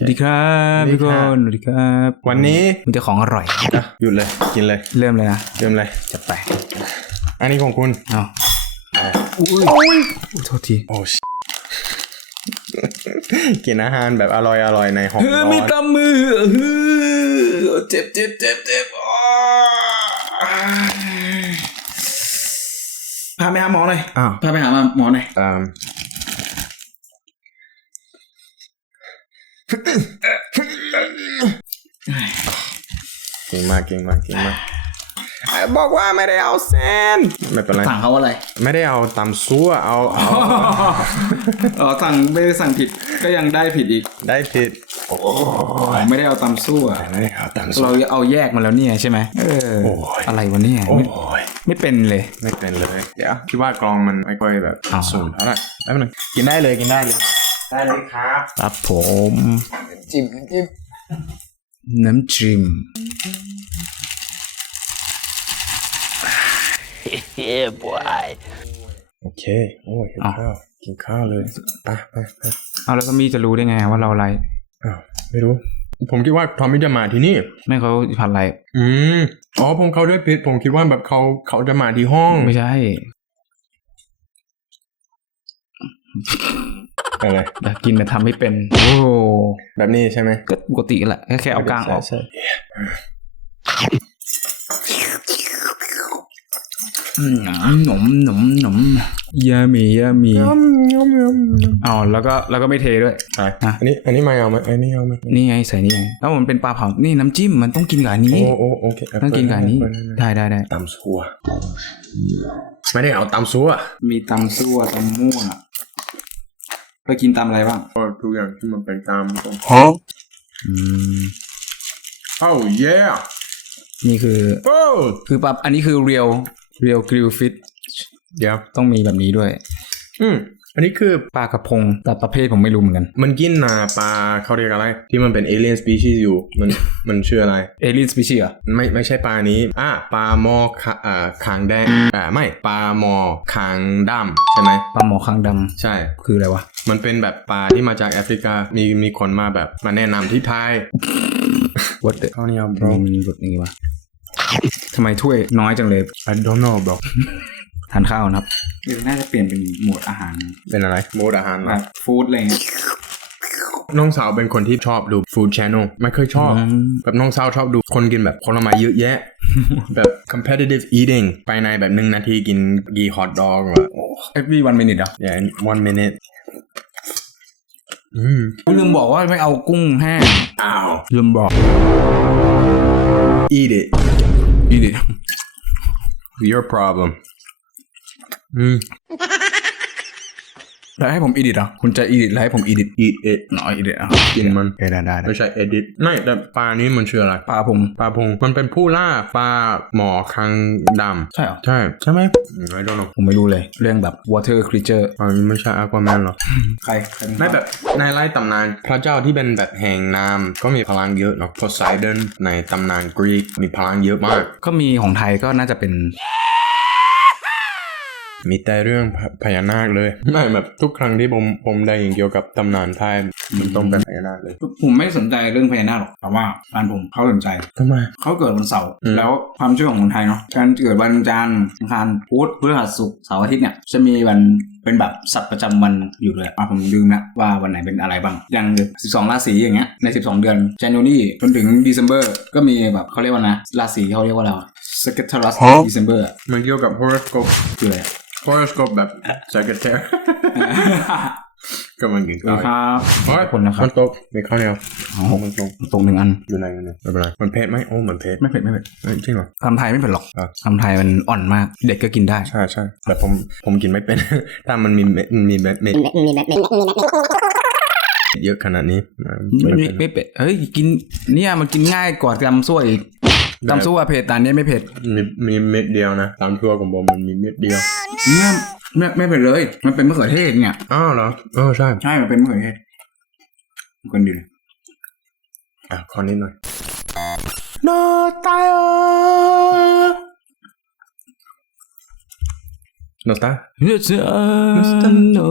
สวัสดีครับสวัสดีทุกคครับนสวัสดีครับ วันนี้มันจะของอร่อยอะหยุดเลย กินเลย เริ่มเลยนะ เริ่มเลยจะไป อันนี้ของคุณเอาอะอุ้ยอุ้ยโทษที โอ้ชิกินอาหารแบบอร่อยอร่อยในห้องเฮ้ยร้อมีนตำมือเฮ้ยเจ็บเจ็บเจ็บเจ็บอ้าวพาไปหาหมอหน่อยอ้าวพาไปหาหมอหน่อย เก่งมากเก่งมากเก่งมากไอ้บอกว่าไม่ได้เอาเส้นไม่เป็นไรสั่งเขาอะไร ไม่ได้เอาตำซัวเอาเอาอ๋อสั่งไม่ได้สั่งผิดก็ยังได้ผิดอีก ได้ผิดไม่ได้เอาตำสู้อะไม่ได้เอาตำซัวเราเอาแยกมาแล้วเนี่ยใช่ไหมเออโอ้ยอะไรวะเนี่ยโอ้ไม่ยไม่เป็นเลย ไม่เป็นเลย เดี๋ยวคิดว่ากลองมันไม่ค่อยแบบอ๋อสูงเท่าไหร่แป๊บนึงกินได้เลยกินได้เลย ได้เลยครับครับผมจิ้มจิ้มน้ำจิ้มโอเค โอ้ยกินข้าวกินข้าวเลยไปไปไปเอาแล้วก็มีจะรู้ได้ไงว่าเราอะไรอ้าวไม่รู้ ผมคิดว่าทอมมี่จะมาที่นี่ ไม่เขาผัดอะไร อืมอ๋อผมเขาด้วยผิดผมคิดว่าแบบเขาเขาจะมาที่ห้อง ไม่ใช่ อะไรอยากกินแต่ทำไม่เป็น โอ้แบบนี้ใช่ไหมก็ปกติแหละแค่แค่เอากลางออก ใช่ใช่อืมหนมหนมหนมยามียามียำยำยำอ๋อแล้วก็แล้วก็ไม่เทด้วยใช่อะอันนี้ อันนี้ไม่เอาไหมอันนี้เอาไหมนี่ไงใส่นี่ไงแล้วมันเป็นปลาเผานี่น้ำจิ้มมันต้องกินกับอันนี้ โอ้โอ้โอเคต้องกินกับอันนี้เปิดให้หน่อยได้ได้ได้ตำซัวไม่ได้เอาตำซัวมีตำซั่วตำมั่ว ไปกินตำอะไรบ้างก็ทุกอย่างที่มันเป็นตามผมอืมโอ้เย่นี่คือโอ้คือปลาอันนี้คือเรียวเรียวกริลฟิตเดี๋ยวต้องมีแบบนี้ด้วย อืม อันนี้คือปลากระพงแต่ประเภทผมไม่รู้เหมือนกัน มันกินนาปลาเขาเรียกอะไร ที่มันเป็นเอเลียนสปีชีส์อยู่ มันมันชื่ออะไร เอลินสปีชีส์อะไม่ไม่ใช่ปลานี้อ่าปลาหมอคาอ่าคางแดงอ่าไม่ปลาหมอคางดำใช่ไหมปลาหมอคางดใช่ำคืออะไรวะมันเป็นแบบปลาที่มาจากแอฟริกามีมีคนมาแบบมาแนะนำที่ไทย What the ข้าวเหนียวบรมีบทนี้วะทำไมถ้วยน้อยจังเลย I don't know bro ทานข้าวนะครับเดี๋ยวน่าจะเปลี่ยนเป็นหมวดอาหารเป็นอะไรโมดอาหารเหรแบอบฟู้ดอะไรเงี้ยน้องสาวเป็นคนที่ชอบดู food channel ไม่เคยชอบ อืมแบบน้องสาวชอบดูคนกินแบบผลไม้เยอะแยะ แบบ competitive eating ไปในแบบหนึ่งนาทีกินกี่ฮอทดอกวะ every one minute เหรอ yeah in one minute อืมลืมบอกว่าไม่เอากุ้งแห้งอ้าว ลืมบอก eat it อีดิ your problem อืมแล้วให้ผมอีดิตเหรอคุณจะอีดิตแล้วให้ผมอีดิต eat it หน่อยอีดิตอะกินมันโอเคได้ได้ได้ไม่ใช่ edit ไม่แต่ปลานี้มันชื่ออะไรปลาผมปลาพงมันเป็นผู้ล่าปลาหมอคังดำใช่เหรอใช่ใช่ไหม I don't know ผมไม่รู้เลย เรื่องแบบ water creature อันนี้ไม่ใช่ Aquaman หรอใครใครเป็นไม่แบบในไล่ตำนาน พระเจ้าที่เป็นแบบแห่งน้ำก็มีพลังเยอะเนาะ Poseidon ในตำนานกรีกมีพลังเยอะมาก ก็มีของไทยก็น่าจะเป็น มีแต่เรื่องพพญานาคเลยไม่แบบทุกครั้งที่ผมผมได้ยินเกี่ยวกับตำนานไทยมันต้องเป็นพญานาคเลย ผมไม่สนใจเรื่องพญานาคหรอกแต่ว่าบ้านผมเขาสนใจทำไมเขาเกิดวันเสาร์อืมแล้วความเชื่อของคนไทยเนาะการเกิดวันจันทร์อังคารพุธพฤหัสศุกร์เสาร์อาทิตย์เนี่ยจะมีวันเป็นแบบสัตว์ประจำวันอยู่เลยอะผมดูนะว่าวันไหนเป็นอะไรบ้าง อย่าง 12 ราศีอย่างเงี้ย ใน 12 เดือน January จนถึง December ก็มีแบบเขาเรียกว่านะ ราศีเขาเรียกว่าอะไรวะ Sagittarius December อะมันเกี่ยวกับ horoscope คืออะไรอะ horoscope แบบ secretary ก็มันกินคข้าวรับโอ้ยขอบคุณนะครับมันตกมีข้าวเหนียวอ๋อมันตกตรงหนึ่งอันอยู่ไหนอยู่ไหนไม่เป็นไรมันเผ็ดไหมโอ้มันเผ็ดไม่เผ็ดไม่เผ็ดเอ้ยจริงเหรอคำไทยไม่เผ็ดหรอกครับคำไทยมันอ่อนมาก เด็กก็กินได้ใช่ใช่แต่ผมผมกินไม่เป็น ถ้ามันมีเม็ดมีเม็ดเม็ดมีเม็ดเม็ดมีเม็ดเม็ดเยอะขนาดนี้อ่าไม่ไม่ไม่เป็นไม่เผ็ดเฮ้ยกินเนี่ยมันกินง่ายกว่าตำซั่วอีก ตำซั่วเผ็ดแต่อันเนี้ยไม่เผ็ดมีมีเม็ดเดียวนะตามทั่วของผมมันมีเม็ดเดียวเนี่ยไม่ไม่เผ็ดเลย มันเป็นมะเขือเทศเนี่ยอ้าวเหรอเออใช่ใช่มันเป็นมะเขือเทศคนดีเลยอะขอนิดหน่อย No style โนสตา No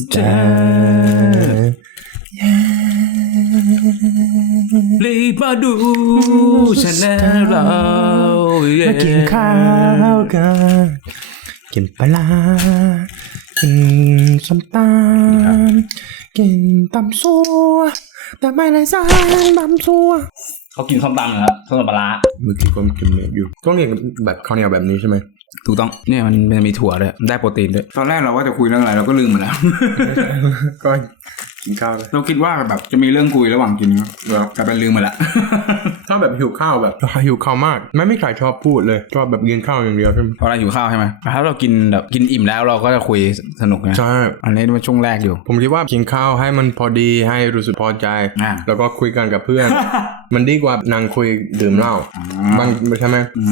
style No style No style ดูชาแนลเรามากินข้าวกันกินปลาร้ากินส้มตำกินตำซัวแต่ไม่ไรสารตำซัวเขากินส้มตำนะครับส้มตำปลาร้าเมื่อกี้ก็กินเมอยู่ต้องกินแบบข้าวเหนียวแบบนี้ใช่ไหมถูกต้องเนี่ยมันมันมีถั่วด้วยได้โปรตีนด้วยตอนแรกเราว่าจะคุยเรื่องอะไรเราก็ลืมหมดแล้วก็ กินข้าวเลยเราคิดว่าแบบจะมีเรื่องคุยระหว่างกินเรากลายเป็นลืมหมดละถ้าแบบหิวข้าวแบบหิวข้าวมาก ไม่ไม่ใครชอบพูดเลยชอบแบบกินข้าวอย่างเดียวใช่ไหมเพราะเราหิวข้าวใช่ไหมแต่ถ้าเรากินแบบกินอิ่มแล้วเราก็จะคุยสนุกนะใช่อันนี้มันช่วงแรกอยู่ ผมคิดว่ากินข้าวให้มันพอดีให้รู้สึกพอใจอ่าแล้วก็คุยกันกับเพื่อน มันดีกว่านั่งคุยดื่มเหล้าบางใช่ไหมอื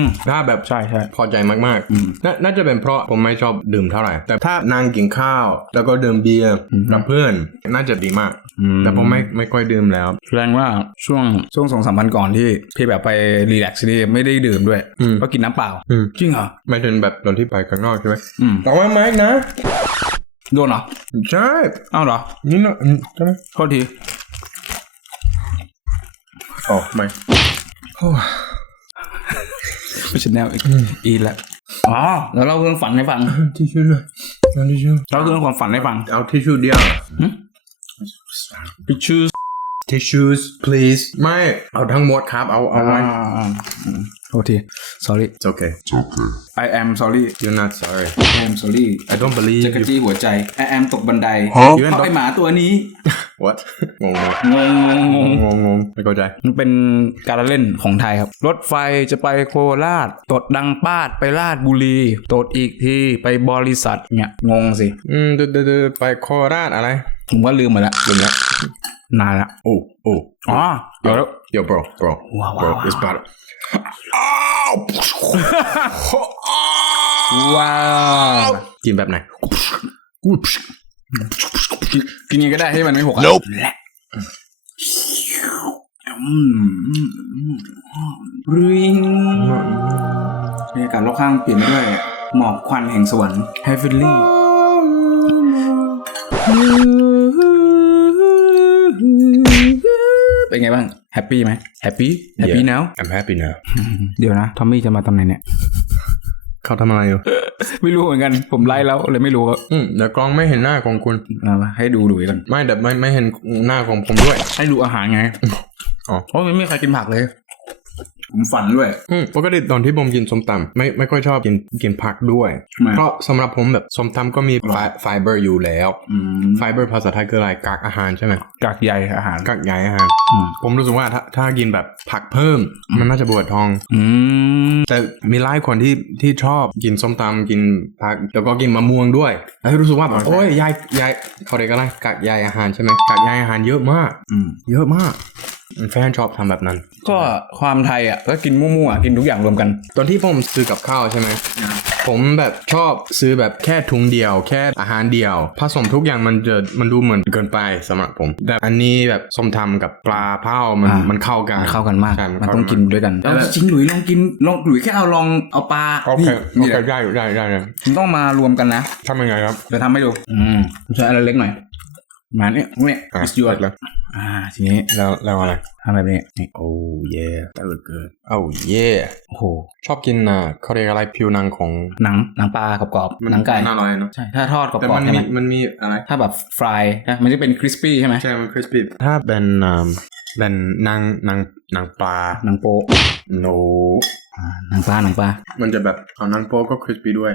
มถ้าแบบใช่ใช่พอใจมากอืมๆนาน่าจะเป็นเพราะผมไม่ชอบดื่มเท่าไหร่ แต่ถ้านั่งกินข้าว แล้วก็ดื่มเบียร์อืมกับเพื่อนน่าจะดีมาก แต่ผมไม่ไม่ค่อยดื่มแล้ว แสดงว่าช่วงช่วงสองสามวันก่อนที่พี่แบบไปรีแลกซ์นี่ไม่ได้ดื่มด้วยอืมก็กินน้ำเปล่าอืมจริงเหรอไม่ถึงแบบตอนที่ไปข้างนอกใช่ไหมอืมแต่ว่าไม่นะ โดนเหรอ ใช่อ้าวเหรอ นี่นะอืมใช่ไหมโทษทีอ๋อไม่ไม่ใช่แนวอีกอีแล้วอ๋อแล้วเราเรื่องฝันให้ฟังทิชชู่หน่อยเอาทิชชู่เราเรื่องความฝันให้ฟัง เอาทิชชู่เดียว ชื่อ tissues please ไม่ เอาทั้งหมดครับ เอา เอาไว้โทษที sorry It's okay I am sorry you're not sorry I am sorry I don't believe จะกระ you จี้หัวใจ I am ตกบันไดฮะเพราะไอหมาตัวนี้ what งงงงงงงงงงไม่เข้าใจ มันเป็นการละเล่นของไทยครับ รถไฟจะไปโคราชตดดังป้าดไปลาดบุรีตดอีกที ไปบริษัทเนี่ยงงสิ อืมเดยวเดยวเดยวไปโคราชอะไร ผมว่าลืมหมดละลืมละ นานละโอ้โอ้อ๋อเดี๋ยวแล้ว yo bro bro ว้าว bro ว้าว it's better ว้าวกินแบบไหนกินยังไงก็ได้ให้มันไม่หกอะและอืมริงบรรยากาศรอบข้างเปลี่ยนไปด้วย หมอกควันแห่งสวรรค์ heavenly เป็นไงบ้างแฮปปี้ไหมแฮปปี้แฮปปี้ now I'm happy now เดี๋ยวนะทอมมี่จะมาตำแหน่งเนี่ยเขาทำอะไรอยู่ ไม่รู้เหมือนกัน ผมไล่แล้วเลยไม่รู้ว่าอืมเดี๋ยวกล้องไม่เห็นหน้าของคุณเอามาให้ดูดูกันไม่แต่ไม่ไม่เห็นหน้าของผมด้วย ให้ดูอาหารไงอ๋อเพราะไม่มีใครกินผักเลย ผมฝันด้วยอืมปกติตอนที่ผมกินส้มตำไม่ไม่ค่อยชอบกินกินผักด้วย ทำไม เพราะสำหรับผมแบบส้มตำก็มีไฟไฟเบอร์อยู่แล้ว อืมไฟเบอร์ภาษาไทยคืออะไรกากอาหารใช่ไหมกากใยอาหารกากใยอาหาร อืมผมรู้สึกว่าถ้าถ้ากินแบบผักเพิ่ม มันน่าจะปวดท้อง อืมแต่มีหลายคนที่ที่ชอบกินส้มตำกินผักแล้วก็กินมะม่วงด้วยแล้วรู้สึกว่าแบบโอ้ยยายยายเขาเรียกอะไรกากใยอาหารใช่ไหมกากใยอาหารเยอะมาก อืมเยอะมาก แฟนชอบทำแบบนั้น ก็ความไทยอะก็กินมั่วๆกินทุกอย่างรวมกัน ตอนที่ผมซื้อกับข้าวใช่ไหมผมแบบชอบซื้อแบบแค่ถุงเดียว แค่อาหารเดียว ผสมทุกอย่างมันจะมันดูเหมือนเกินไปสำหรับผม แต่อันนี้แบบส้มตำกับปลาเผามันอ่ามัมันเข้ากันมันเข้ากันมากใช่มันต้องกินด้วยกันเออจริงหลุยลองกินลองหลุยแค่เอาลองเอาปลาโอเคนี่โอนี่เคแหละได้ได้ได้ได้มันต้องมารวมกันนะทำยังไงครับเดี๋ยวทำให้ดูอืมใช้อะไรเล็กหน่อย มาเนี่ยเนี่ยอะ is yours แล้ว อ่า ทีนี้แล้วแล้วอะไรทำแบบนี้นี่โอ้ yeah that look good โอ้ yeah โอ้โหชอบกินอะเขาเรียกอะไรผิวหนังของหนังหนังปลากรอบๆหนังไก่มันอร่อยเนาะใช่ถ้าทอดกรอบแต่ๆมันใช่มีไหมมันมีอะไรถ้าแบบฟรายนะมันจะเป็นคริสปี้ใช่ไหมใช่มัน crispy ถ้าเป็นอ่าเป็นหนังหนัง หนังปลาหนังโป๊ะ no อ่าหนังปลาหนังปลามันจะแบบเอาหนังโปก็ crispy ด้วย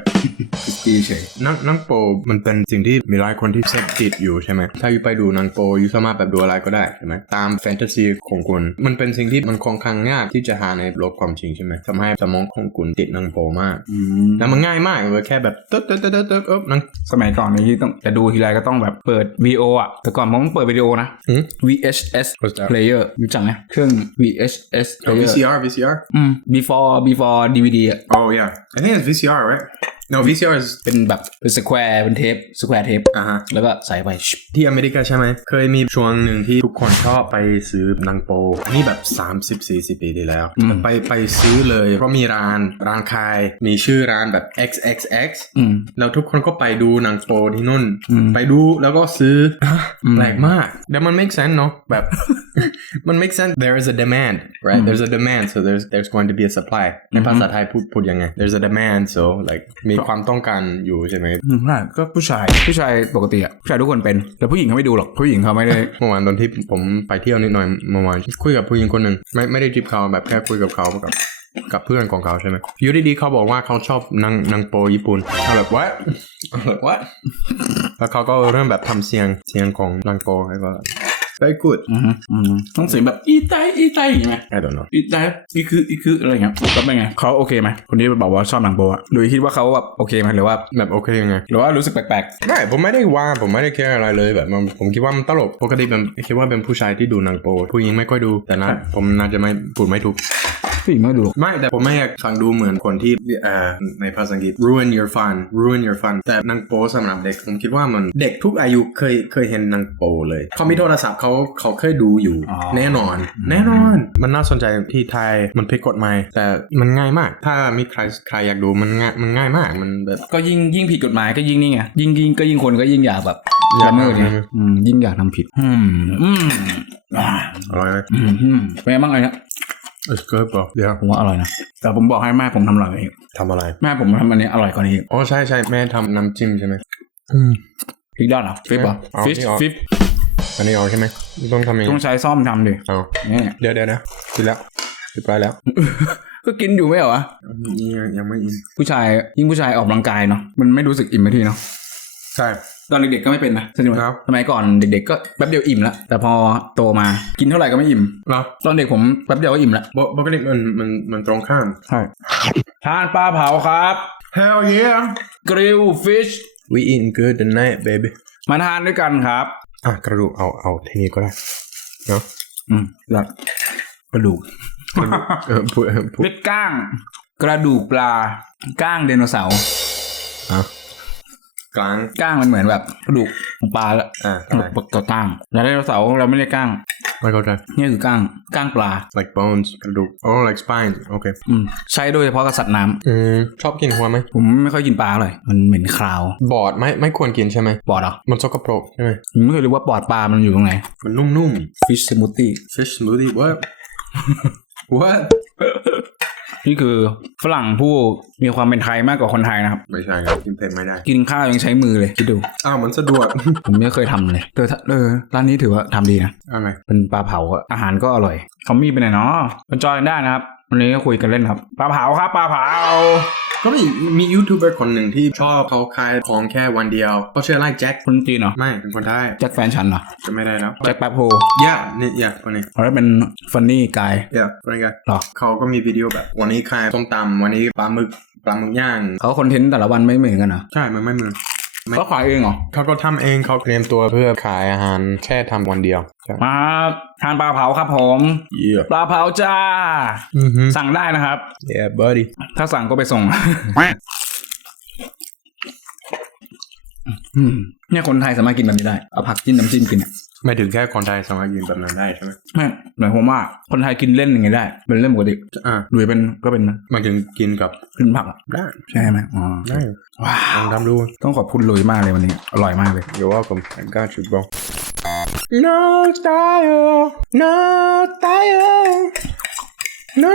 คริสปี้เฉยหนังหนังโปมันเป็นสิ่งที่มีหลายคนที่เสพติดอยู่ใช่ไหมถ้าอยู่ไปดูหนังโปอยู่สามารถแบบดูอะไรก็ได้ใช่ไหมตามแฟนตาซีของคุณ มันเป็นสิ่งที่มันค่อนข้างยากที่จะหาในโลกความจริงใช่ไหมทำให้สมองของคุณติดหนังโปมากอืมแล้วมันง่ายมากเลยแค่แบบตึ๊ดตึ๊ดตึ๊ดตึ๊ดตึ๊ดตึ๊ดหนังสมัยก่อนนี่ที่ต้องจะดูทีไรก็ต้องแบบเปิดวีโออะแต่ก่อนผมต้องเปิดวิดีโอนะหืม VHS What's that? player รู้จักไหมเครื่อง VHS. Oh. VCR, VCR. Mm, before before DVD. Oh yeah, I think it's VCR, right? No VCR is เป็นแบบเป็นสแควร์เป็นเทปสแควร์เทปอ่าฮะแล้วก็ใส่ไปชิบที่อเมริกาใช่ไหม เคยมีช่วงหนึ่งที่ทุกคนชอบไปซื้อหนังโปนี่แบบ 30-40 ปีที่แล้ว ไปไปซื้อเลยเพราะมีร้านร้านขาย มีชื่อร้านแบบ XXX อืมแล้วทุกคนก็ไปดูหนังโปที่นู่นอืมไปดูแล้วก็ซื้ออืมแปลกมากแต่มัน make sense เนาะแบบ มัน make sense there is a demand right there's a demand so there's there's going to be a supply ในภาษาไทยพูดพูดยังไง there's a demand so like มีความต้องการอยู่ใช่ไหมอืมน่าก็ผู้ชายผู้ชายปกติอะผู้ชายทุกคนเป็นแต่ผู้หญิงเขาไม่ดูหรอกผู้หญิงเขาไม่ได้ เมื่อวานตอนที่ผมไปเที่ยวนิดหน่อยเมื่อวานคุยกับผู้หญิงคนหนึ่งไม่ไม่ได้จีบเขาแบบแค่คุยกับเขากับกับเพื่อนของเขาใช่ไหมอยู่ดีๆเขาบอกว่าเขาชอบนางนางโปญี่ปุ่นเขาแบบ what แบบ what แล้วเขาก็เริ่มแบบทำเสียงเสียงของนางโปแล้วก็ very good อืมอืมต้องเสียงแบบอีไตอีไตอย่างงี้ไหม I don't know อีไตอีคืออีคืออะไรเงี้ยก็เป็นไงเขาโอเคไหมคนที่บอกว่าชอบหนังโปอะหรือคิดว่าเขาแบบโอเคไหมหรือว่าแบบโอเคยังไงหรือว่ารู้สึกแปลกไม่ผมไม่ได้ว่าผมไม่ได้แคร์อะไรเลยแบบมันผมคิดว่ามันตลกปกติเป็นคิดว่าเป็นผู้ชายที่ดูหนังโปผู้หญิงไม่ค่อยดูแต่นะผมน่าจะไม่พูดไม่ถูก ๆผู้หญิงไม่ดูหรอกไม่แต่ผมไม่อยากฟังดูเหมือนคนที่เอ่อในภาษาอังกฤษ ruin your fun ruin your fun แต่หนังโปสำหรับเด็กผมคิดว่ามันเด็กทุกอายุเคยเคยเห็นหนังโปเลยเขามีโทรศัพท์เขาเขาเคยดูอยู่ แน่นอน แน่นอนมันน่าสนใจที่ไทยมันผิดกฎหมายแต่มันง่ายมาก ถ้ามีใครใครอยากดูมันง่ายมันง่ายมากมันแบบก็ยิ่งยิ่งผิดกฎหมายก็ยิ่งนี่ไงยิ่งยิ่งก็ยิ่งคนก็ยิ่งอยากแบบอยากละเมิดไงทำอืมยิ่งอยากทำผิด อืมอืมอ่าอร่อยไหมอืมอืมเป็นไงบ้างเลยนะ เออเกิร์บเดี๋ยวผมว่าอร่อยนะ แต่ผมบอกให้แม่ผมทำอร่อยกว่านี้ทำอะไรแม่ผมทำอันนี้อร่อยกว่านี้อ๋อใช่ใช่แม่ทำน้ำจิ้มใช่ไหม อืมพริกดอนเหรอฟิปเหรอเอาฟิชนี่ออก ฟิปอันนี้เอาใช่ไหมต้องทำยังไงต้องใช้ซ่อมทำดิเอานี่ เดี๋ยวเดี๋ยวนะกินแล้วเรียบร้อยแล้วก็กินอยู่ไม่เหรอวะนี่ยังยังไม่อินผู้ชายยิ่งผู้ชายออกกำลังกายเนาะมันไม่รู้สึกอิ่มไม่ทีเนาะใช่ ตอนเด็กๆก็ไม่เป็นนะใช่ไหมครับสมัยก่อนเด็กๆก็แป๊บเดียวอิ่มแล้วแต่พอโตมากินเท่าไหร่ก็ไม่อิ่มเหรอตอนเด็กผมแป๊บเดียวก็อิ่มแล้วปกปกติมันมันมันตรงข้ามใช่ทานปลาเผาครับ Hell yeah กริลฟิช we eating good tonight baby มาทานด้วยกันครับ อะกระดูกเอาเอาทีนี้ก็ได้เนาะอืมหลักกระดูกเออพูดพูดเป็ดก้าง กระดูกปลาก้างไดโนเสาร์อะ กลางก้างมันเหมือนแบบกระดูกของปลาละอะกระดูกกับก้างแล้วไดโนเสาร์เราไม่เรียกก้าง ไม่เข้าใจนี่คือก้างก้างปลา like bones กระดูก oh like spine โอเคอืมใช้โดยเฉพาะกับสัตว์น้ำอืมชอบกินหัวไหมผมไม่ค่อยกินปลาเลยมันเหม็นคราว บอดไม่ไม่ควรกินใช่ไหมปอดเหรอมันสกปรกใช่ไหมผมไม่เคยรู้ว่าปอดปลามันอยู่ตรงไหนมันนุ่ม fish smoothie ๆ fish smoothie what what นี่คือฝรั่งผู้มีความเป็นไทยมากกว่าคนไทยนะครับ ไม่ใช่ครับกินเผ็ดไม่ได้ กินข้าวยังใช้มือเลยคิดดู อ้าวมันสะดวก ผมไม่เคยทำเลยแต่ถ้าเออร้านนี้ถือว่าทำดีนะ อะไรเป็นปลาเผาอะอาหารก็อร่อยเขามีไปไหนเนาะมันจอยกันได้นะครับ วันนี้ก็คุยกันเล่นครับปลาเผาครับปลาเผาก็มีมียูทูบเบอร์คนหนึ่งที่ชอบเขาขายของแค่วันเดียวเขาชื่ออะไรแจ็คคนจีนเหรอไม่เป็นคนไทยแจ็คแฟนฉันเหรอจะไม่ได้แล้วแจ็คแป๊บโฮ yeah นี่ yeah คนนี้เขาได้เป็นฟันนี่กาย yeah คนนี้กันหรอเขาก็มีวิดีโอแบบ วันนี้ขายต้มตำวันนี้ปลาหมึกปลาหมึกย่างเขาคอนเทนต์แต่ละวันไม่เหมือนกันเหรอใช่มันไม่เหมือนไม่ เขาขายเองเหรอเขาก็ทำเองเขาเตรียมตัวเพื่อขายอาหารแค่ทำวันเดียวใช่มาทานปลาเผาครับผมเยี่ยปลาเผาจ้าอือฮึสั่งได้นะครับ yeah buddy ถ้าสั่งก็ไปส่งอืมเนี่ยคนไทยสามารถกินแบบนี้ได้ เอาผักจิ้มน้ำจิ้มกิน ไม่ถึงแค่คนไทยสามารถกินแบบนั้นได้ใช่ไหมไม่หมายความว่าคนไทยกินเล่นอย่างเงี้ยได้เป็นเรื่องปกติอ่าหรือเป็นก็เป็นมันถึงกินกับกินผักอะได้ใช่ไหมอ๋อได้ว้าลอวงทำดูต้องขอบคุณหลุยมากเลยวันนี้ อร่อยมากเลย You're welcome I got you bro No style No style No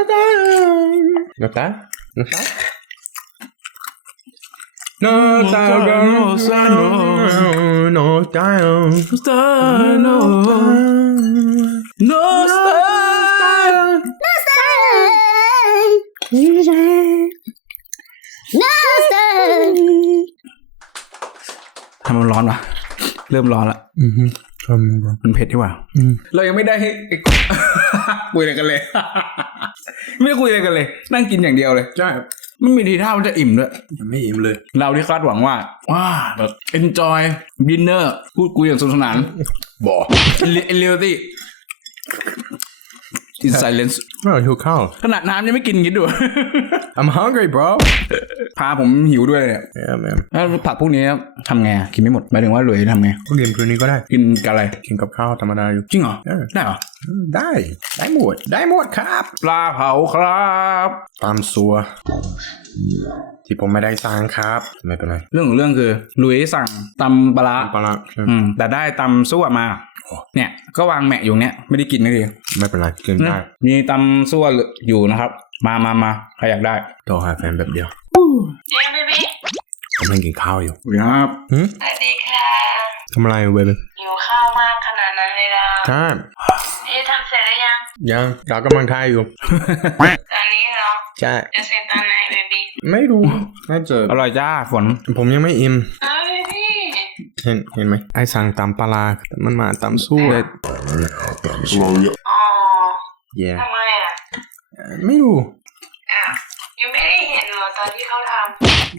style No style No style No style girl No style, No style no no style ทำมันร้อนวะเริ่มร้อนละอือฮึทำดูมันเผ็ดที่ว่าอืมเรายังไม่ได้ให้คุยอะไรกันเลย ไม่ได้คุยอะไรกันเลย นั่งกินอย่างเดียวเลยใช่ ไม่มีทีท่ามันจะอิ่มด้วย มันไม่อิ่มเลย เราที่คาดหวังว่าว้าแบบ enjoy dinner พูดคุยอย่างสนุกสนานบ่ in reality in silence ไม่หิวข้าวขนาดน้ำยังไม่กินคิดดู I'm hungry bro พาผมหิวด้วยเนี่ย yeah man แล้วผักพวกนี้ทำไงอะกินไม่หมดหมายถึงว่าหลุยทำไง ก็กินคืนนี้ก็ได้ กินกับอะไร กินกับข้าวธรรมดาอยู่ จริงเหรอเออได้เหรอได้ ได้หมด ได้หมดครับ ปลาเผาครับตามซัว ที่ผมไม่ได้สั่งครับ ไม่เป็นไรเรื่องของเรื่องคือหลุยสั่งตำปลาร้าปลาร้าใช่อืมแต่ได้ตำซั่วมา เนี่ย ก็วางแหมะอยู่เนี่ยไม่ได้กินเลยไม่เป็นไรกินได้มีตำซั่วอยู่นะครับ มามามาใครอยากได้โทรหาแฟนแบบเดียวเจ๊เบบี้กำลังกินข้าวอยู่ครับหืมสวัสดีค่ะทำอะไรอยู่เบบี้หิวข้าวมากขนาดนั้นเลยนะใช่ นี่ทำเสร็จหรือ ยังยังเรากำลังทายอยู่ ตอนนี้เหรอใช่ จะเสร็จตอนไหนเบบี้ไม่รู้ น่าจะอร่อยจ้าฝน ผมยังไม่อิ่มอ้าวเบบี้เห็นเห็นไหมไอ้สั่งตำปลาร้าแต่มันมาตำสู้เลยอ๋อแย่ทำไมอะไม่รู้อ้าวยังไม่ได้เห็นเหรอตอนที่เขาท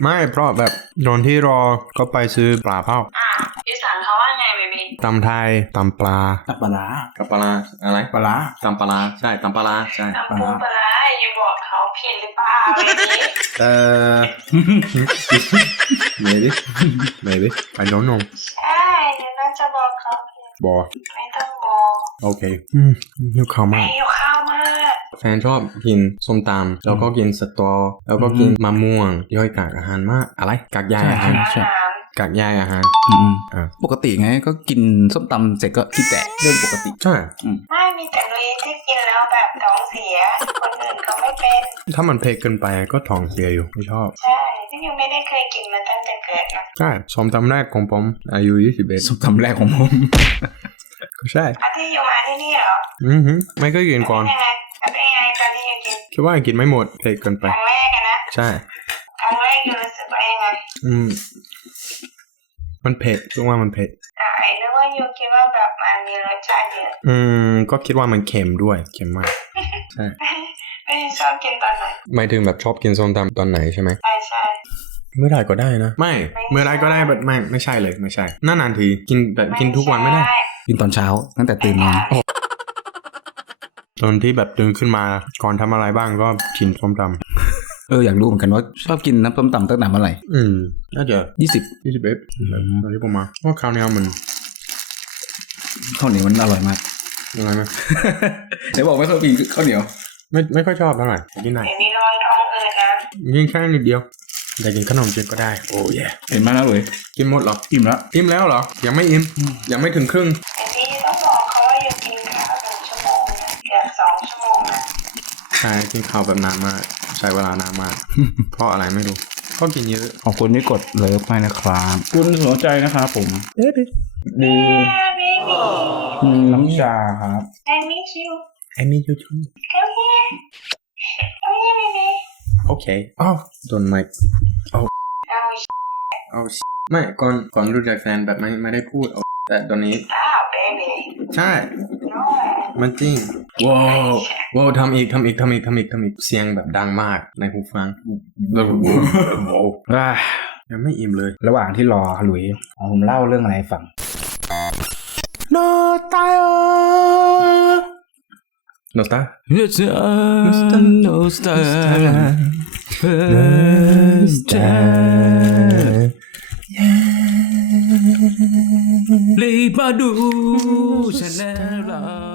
ไม่เพราะแบบตอนที่รอก็ไปซื้อปลาเผาำอะพี่สั่ง ตำไทยตำปลาตับปลาร้ากับปลาอะไรปลาร้าตำปลาใช่ตำปลาใช่น้ำปูปลาร้าอย่าบอกเขาผิดหรือเปล่าเบบี้เออ maybe maybe I don't know ใช่เดี๋ยวน่าจะบอกเขาผิดบอไม่ต้องบอกโอเคอืมหิวข้าวมากไม่หิวข้าวมากแฟนชอบกินส้มตำแล้วก็กินสตอ แล้วก็กินมะม่วงย่อยกากอาหารมาก อะไรกากใยอาหารใช่อาหาร กากใยอาหาร อืมอ่าปกติไงก็กินส้มตำเสร็จก็ขี้แตกเรื่องปกติ ใช่ ไม่มีแต่ลุยที่กินแล้วแบบท้องเสีย คนอื่นเขาไม่เป็น ถ้ามันเผ็ดเกินไปก็ท้องเสียอยู่ไม่ชอบ ใช่ที่ยังไม่ได้เคยกินมาตั้งแต่เกิดนะใช่ส้มตำแรกของผมอายุ21ส้มตำแรกของผมก็ใช่อาที่อยู่มาที่นี่เหรออือฮึไม่ก็กินก่อนเป็นยังไงแล้วเป็นยังไงตอนที่อยู่กินคิดว่ากินไม่หมดเผ็ดเกินคไปรั้งแรกอะนะใช่ครั้งแรกอยู่รู้สึกว่ายังไงอืม มันเผ็ดคิดว่ามันเผ็ดอ่าไอ้นึกว่าอยู่คิดว่าแบบมันมีรสชาติเยอะอืม ก็คิดว่ามันเค็มด้วยเค็มมากใช่ไม่ได้ชอบกินตอนไหนหมายถึงแบบชอบกินส้มตำตอนไหนใช่ไหมใช่ใช่เมื่อไหร่ก็ได้นะ ไม่ไม่เมื่อไหร่ก็ได้แบบไม่ไม่ใช่เลยไม่ใช่นานๆทีกินแบบกินทุกวันไม่ได้ใช่กินตอนเช้าตั้งแต่ตื่นมาตอนที่แบบตื่นขึ้นมาก่อนทำอะไรบ้างก็กินส้มต เอออยากรู้เหมือนกันว่าชอบกินน้ำส้มตำตั้งแต่เมื่อไหร่ำอืมน่าจะยี่สิบยี่สิบเอ็ดตอนที่ผมมาเพราะคราวนี้มันข้าวเหนียวมันอร่อยมากยังไงไหมไหนบอกไม่เคยกินข้าวเหนียว ไม่ไม่ค่อยชอบเท่าไหร่กินไหนเดี๋ยวนี้ระวังท้องอืดนะกินแค่นิดเดียวแต่กินขนมจีนก็ได้ โอ้ยเห็นไหมนะเลยกินหมดเหรออิ่มแล้วอิ่มแล้วเหรอยังไม่อิ่มยังไม่ถึงครึ่งไอ้ที่ต้องบอกเขาว่าอยู่กินข้าวหนึ่งชั่วโมงนะเกือบสองชั่วโมงนะใช่กินข้าวแบบนานมาก ใช้เวลานานมาก เพราะอะไรไม่รู้ก็กินเยอะขอบคุณที่กดเลิฟให้นะครับคุณสนใจนะครับผมเอ๊ะดิดี Yeah, baby. น้ำชาครับ I miss you. ไอ้มียูทูบ Come here. Come here, baby. โอเคอ้าวโดนไมค์ Oh, เอาไม่ก่อนก่อนรู้จักแฟนแบบไม่ไม่ได้พูดเอาแต่ตอนนี้ ah, baby. ใช่ No. มันจริงว้าวว้าวทำอีกทำอีกทำอีกทำอีกทำอีกเสียงแบบดังมากในหูฟังว้าวอ่ายังไม่อิ่มเลย ระหว่างที่รอหลุยเอาผมเล่าเรื่องอะไรให้ฟัง No tire No tire No star, no star, no star. รีบมาดูฉันนะเรา